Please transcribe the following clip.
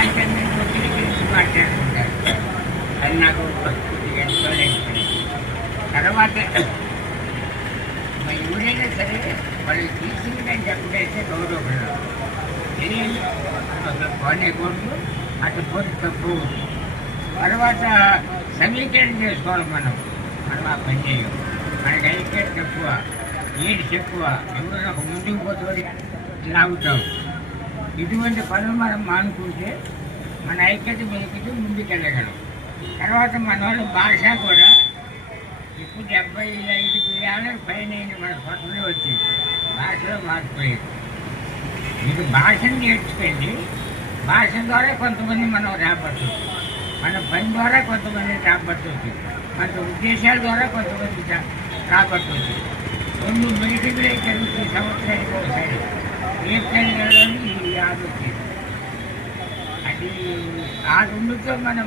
దాంట్లో నేను ఒత్తిడి గురించి మాట్లాడుకుంటాను. అది నాకు కొద్దిగా ఎంతో లేదు. తర్వాత మరి ఎవరైనా సరే వాళ్ళు తీసుకుందని చెప్పడైతే గౌరవపడరు. తెలియదు అసలు పోనేకూడదు, అటు పోటీ తప్పు. తర్వాత సమీకరణ చేసుకోవాలి. మనం ఆ పని చేయం. మనకి ఐక్యత తక్కువ, ఏడ్స్ ఎక్కువ, ఎవరైనా ఒక ముందుకు పోతే లాగుతాం. ఇటువంటి పనులు మనం మానుకుంటే మన ఐక్యత మీదకి ముందుకెళ్ళగలం. తర్వాత మన వాళ్ళ భాష కూడా ఇప్పుడు 75 ఏళ్ళ పైన మన పట్టులో వచ్చింది. భాషలో మారిపోయింది. మీరు భాషను నేర్చుకోండి. భాష ద్వారా కొంతమంది మనం రాబట్టవచ్చు, మన పని ద్వారా కొంతమంది రాబట్టవచ్చు, మన ఉద్దేశాల ద్వారా కొంతమంది రాబట్టవచ్చు. 2 మీటింగ్లే జరుగుతాయి సంవత్సరానికి ఒకసారి. ఏప్రిల్ ఈ ఆలోచన అది ఆ రెండుతో మనం